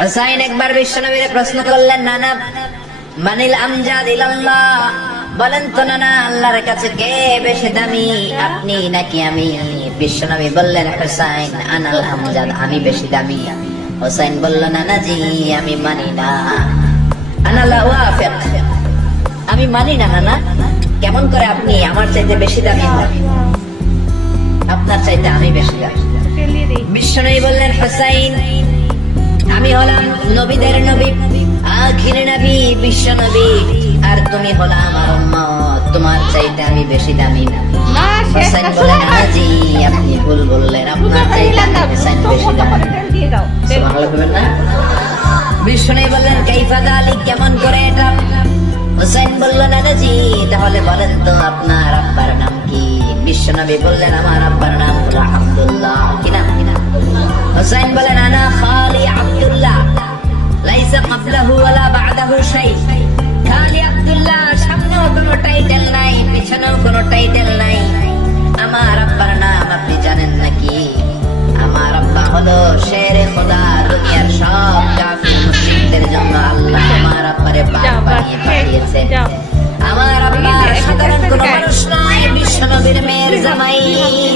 হুসাইন একবার বিশ্বনবীর প্রশ্ন করলেন, নানা মানিল আমজাদ ইলাল্লাহ, বলেন তো নানা আল্লাহর কাছে কে বেশি দামি, আপনি নাকি আমি? বিশ্বনবী বললেন, হুসাইন আনাল আমজাদ, আমি বেশি দামি। হুসাইন বলল, নানা জি আমি মানি না, আনা লা ওয়াফিক, আমি মানি না নানা। কেমন করে আপনি আমার চাইতে বেশি দামি হন? আপনার চাইতে আমি বেশি দামি। বিশ্বনবী বললেন, হুসাইন আমি হলাম নবীদের নবী, আখির নবী বিশ্ব নবী, আর তুমি হলো আমার উম্মত, তোমার চাইতে আমি বেশি দামি না। হুসাইন বলেন, জি আপনি ভুল বললেন, আপনার চাইতে আমি হুসাইন বেশি দামি। সুবহানাল্লাহ বলবেন না? বিশ্বনবী বললেন, কাইফা যালিক, কেমন করে এটা? হুসাইন বলল, নানা জি তাহলে বলেন তো আপনার আব্বার নাম কি? বিশ্বনবী বললেন, আমার আব্বার নাম হলো আব্দুল্লাহ। কি নাম? হুসাইন বলেন, আনা খালি আব্দুল্লাহ, লাইসা ক্বাবলাহু ওয়ালা বা'দাহু শাই। খালি আব্দুল্লাহ, সামনেও কোনো টাইটেল নাই, পিছনেও কোনো টাইটেল নাই। আমার আব্বার নাম আপনি জানেন নাকি? আমার আব্বা হলো শেরে খোদা, দুনিয়ার সব কাফির মুশরিকদের জন্য আল্লাহ আমার আব্বারে বাপ বানিয়ে পাঠিয়েছেন। আমার আব্বা সাধারণ কোনো মানুষ নয়, বিশ্বনবীর মেয়ের জামাই।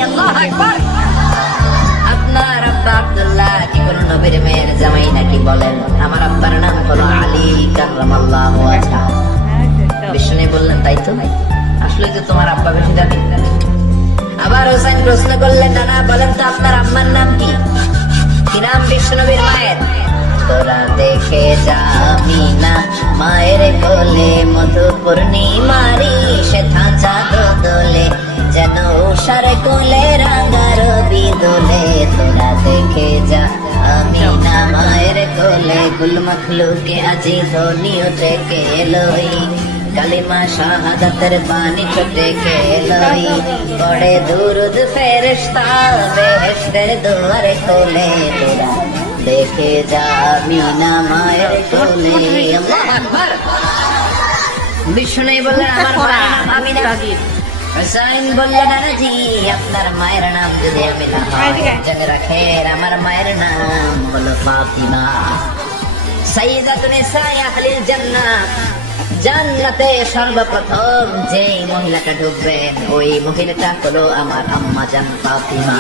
আল্লাহু আকবার। আপনার আব্বা আব্দুল্লাহ কি কোন নবীর মেয়ের জামাই নাকি? বলেন। আমার আব্বার নাম হলো আলী কাররামাল্লাহু ওয়াজহা। বিশ্বনবী বললেন, তাই তো, আসলে তো তোমার আব্বা বেশি দামি। আবার হোসেন প্রশ্ন করলেন, নানা বলেন তো আপনার আম্মার নাম কি? কি নাম বিশ্বনবীর মায়ের? তোরা দেখে যা আমিনা মায়ের কোলে, মধু পূর্ণিমারি সেথা চাঁদ দোলে, যেন উষার কোলে রাঙা রবি দোলে। তোরা দেখে যা আমিনা মায়ের কোলে, কুল মখলুকে আজি ধনি উঠে কে লই, কালিমা শাহাদাতের বাণী ছুটে কে লই, পড়ে দুরুদ ফেরেশতা বেহেশতের দুয়ারে খোলে। তোরা দেখে যা আমিনা মায়ের কোলে। আল্লাহু আকবার। বিশ্বনবী বললেন, আমার মায়ের নাম আমিনা। হুসাইন বললেন, নানা জি আপনার মায়ের নাম যদি আমিনা হয়, জেনে রাখেন আমার মায়ের নাম হলো ফাতিমা। সাইয়্যিদাতুন নিসাই আহলিল জান্নাহ, জান্নাতে সর্বপ্রথম যে মহিলাটা ঢুকবেন ওই মহিলাটা হলো আমার আম্মা জান ফাতিমা।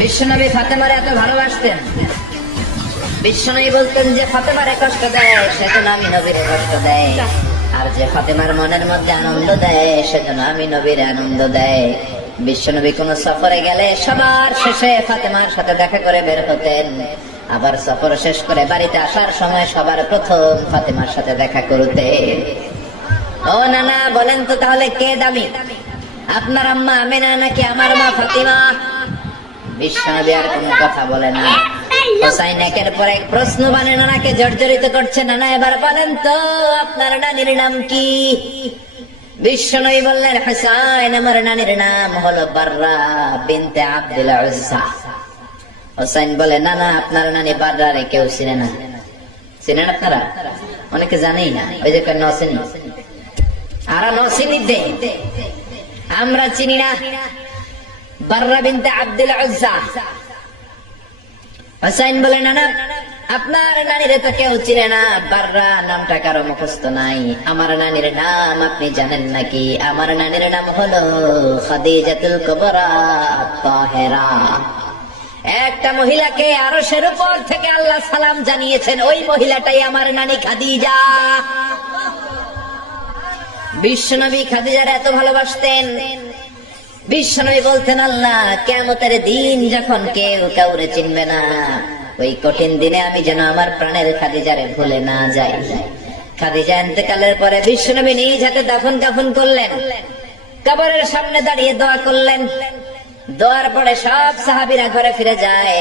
বিশ্বনবী ফাতেমারে এত ভালোবাসতেন, বিশ্বনবী বলতেন যে ফাতেমারে কষ্ট দেয় সেজন্য আমি নবীরে কষ্ট দেয়, আর যে ফাতেমার মনের মধ্যে আনন্দ দেয় সেজন্য আমি নবীরে আনন্দ দেয়। বিশ্বনবী কোন সফরে গেলে সবার শেষে ফাতেমার সাথে দেখা করে বের হতেন, আবার সফর শেষ করে বাড়িতে আসার সময় সবার প্রথম ফাতেমার সাথে দেখা করতে। ও নানা বলেন তো তাহলে কে দামি, আপনার আম্মা আমিনা নাকি আমার মা ফাতিমা? বিশ্বনবী আর কোনো কথা বলে না। হুসাইন একের পর এক প্রশ্ন বানে নানাকে জর্জরিত করছে। নানা এবার বলেন তো আপনার নানির নাম কি? বিশ্বনবী বললেন, হুসাইন আমার নানির নাম হলো বাররা বিনতে আব্দুল উজ্জা। হুসাইন বলে, নানা আপনার নানি বাররারে কেউ চিনে না। চিনেন আপনারা? অনেকে জানেই না, ওই যে নচিনি, আর নচিনি দে আমরা চিনি না বাররা বিনতে আব্দুল উজ্জা। হুসাইন বলে, নানা আপনার নানিরে তো কেউ চিনে না, বাররা নামটা কারো মুখস্থ নাই। আমার নানির নাম আপনি জানেন নাকি? আমার নানির নাম হলো খাদিজাতুল কুবরা তাহেরা। একটা মহিলাকে আরশের উপর থেকে আল্লাহ সালাম জানিয়েছেন, ওই মহিলাটাই আমার নানি খাদিজা। বিশ্বনবী খাদিজার এত ভালোবাসতেন, বিশ্বনবী বলতেন, আল্লাহ কিয়ামতের দিন যখন কেউ কাউরে চিনবে না, ওই কঠিন দিনে আমি যেন আমার প্রাণের খাদিজারে ভুলে না যাই। খাদিজা ইন্তেকালের পরে বিশ্বনবী নিজ হাতে দাফন কাফন করলেন, কবরের সামনে দাঁড়িয়ে দোয়া করলেন। দোয়ার পরে সব সাহাবীরা ঘরে ফিরে যায়।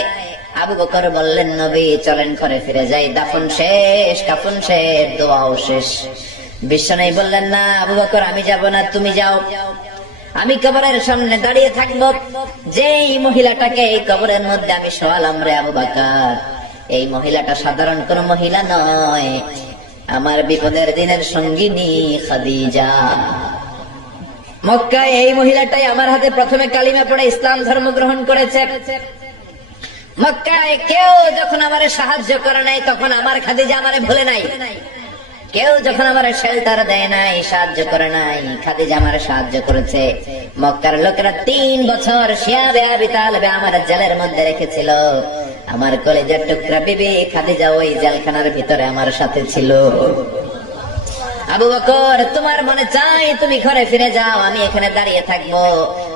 আবু বকর বললেন, নবী চলেন ঘরে ফিরে যাই, দাফন শেষ কাফন শেষ দোয়াও শেষ। বিশ্বনবী বললেন, না আবু বকর আমি যাব না, তুমি যাও, আমি কবরের সামনে দাঁড়িয়ে থাকবো। যেই মহিলাটাকে এই কবরের মধ্যে আমি শোয়ালাম রে আবু বকর, এই মহিলাটা সাধারণ কোন মহিলা নয়, আমার বিপদের দিনের সঙ্গিনী খাদিজা। মক্কায় এই মহিলাটাই আমার হাতে প্রথমে কালিমা পড়ে ইসলাম ধর্ম গ্রহণ করেছে। মক্কায় কেউ যখন আমারে সাহায্য করে নাই, তখন আমার খাদিজা আমারে ভুলে নাই। কেউ যখন আমার শেল্টার দেয় নাই, সাহায্য করে নাই, খাদিজা আমার সাহায্য করেছে। মক্কার লোকেরা 3 বছর শিয়াবে আবি তালেবে আমার জেলের মধ্যে রেখেছিল। আমার কলেজের টুকরা বিবি খাদিজা ওই জেলখানার ভিতরে আমার সাথে ছিল। আবু বকর, তোমার মনে চাই তুমি ঘরে ফিরে যাও, আমি এখানে দাঁড়িয়ে থাকবো।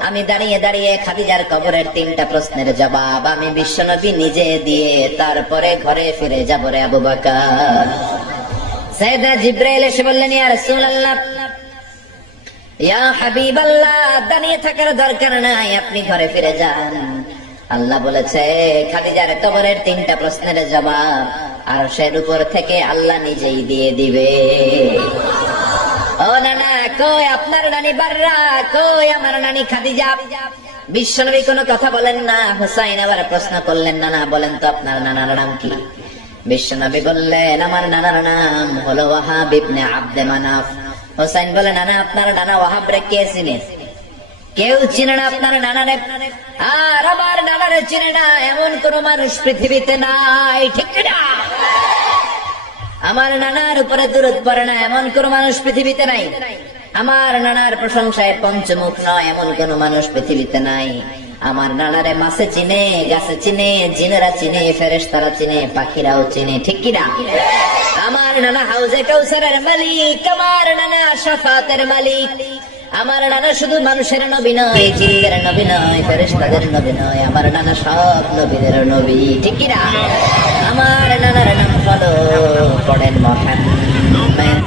আমি দাঁড়িয়ে দাঁড়িয়ে খাদিজার কবরের 3টা প্রশ্নের জবাব আমি বিশ্বনবী নিজে দিয়ে তারপরে ঘরে ফিরে যাবো রে আবু বকর। সাইয়েদনা জিবরাইল এসে বললেন, ইয়া রাসূলুল্লাহ, ইয়া হাবিবাল্লাহ, দাঁড়িয়ে থাকার দরকার নাই, আপনি ঘরে ফিরে যান। আল্লাহ বলেছে খাদিজার কবরের 3টা প্রশ্নের জবাব আরশের উপর থেকে আল্লাহ নিজেই দিয়ে দিবে। ও নানা, কই আপনার নানি বাররা, কই আমার নানি খাদিজা? বিশ্বনবী কোনো কথা বলেন না। হুসাইন আবার প্রশ্ন করলেন, নানা বলেন তো আপনার নানার নাম কি? বিশ্বনবী বললেন, আমার নানার নাম হলো ওয়াহাব ইবনে আব্দে মানাফ। হুসাইন বলে, নানা আপনার নানা ওয়াহাব রে কে চিনে? কেউ চিনে না আপনার নানারে। আর আমার নানারে চিনে না এমন কোন মানুষ পৃথিবীতে নাই, ঠিক না? আমার নানার উপরে দরুদ পড়ে না এমন কোন মানুষ পৃথিবীতে নাই। আমার নানার প্রশংসায় পঞ্চমুখ নয় এমন কোন মানুষ পৃথিবীতে নাই। আমার নানারে মাছে চিনে, গাছে চিনে, জিনেরা চিনে, ফেরেশতারা চিনে, পাখিরাও চিনে, ঠিক কিনা? আমার নানা হাউজে কাউসারের মালিক, আমার নানা শাফাতের মালিক। আমার নানা শুধু মানুষের নবী নয়, জিনদের নবী নয়, ফেরেশতাদের নবী নয়, আমার নানা সব নবীদের নবী, ঠিক কিনা? আমার নানার নাম হলো পড়েন মুহাম্মদ।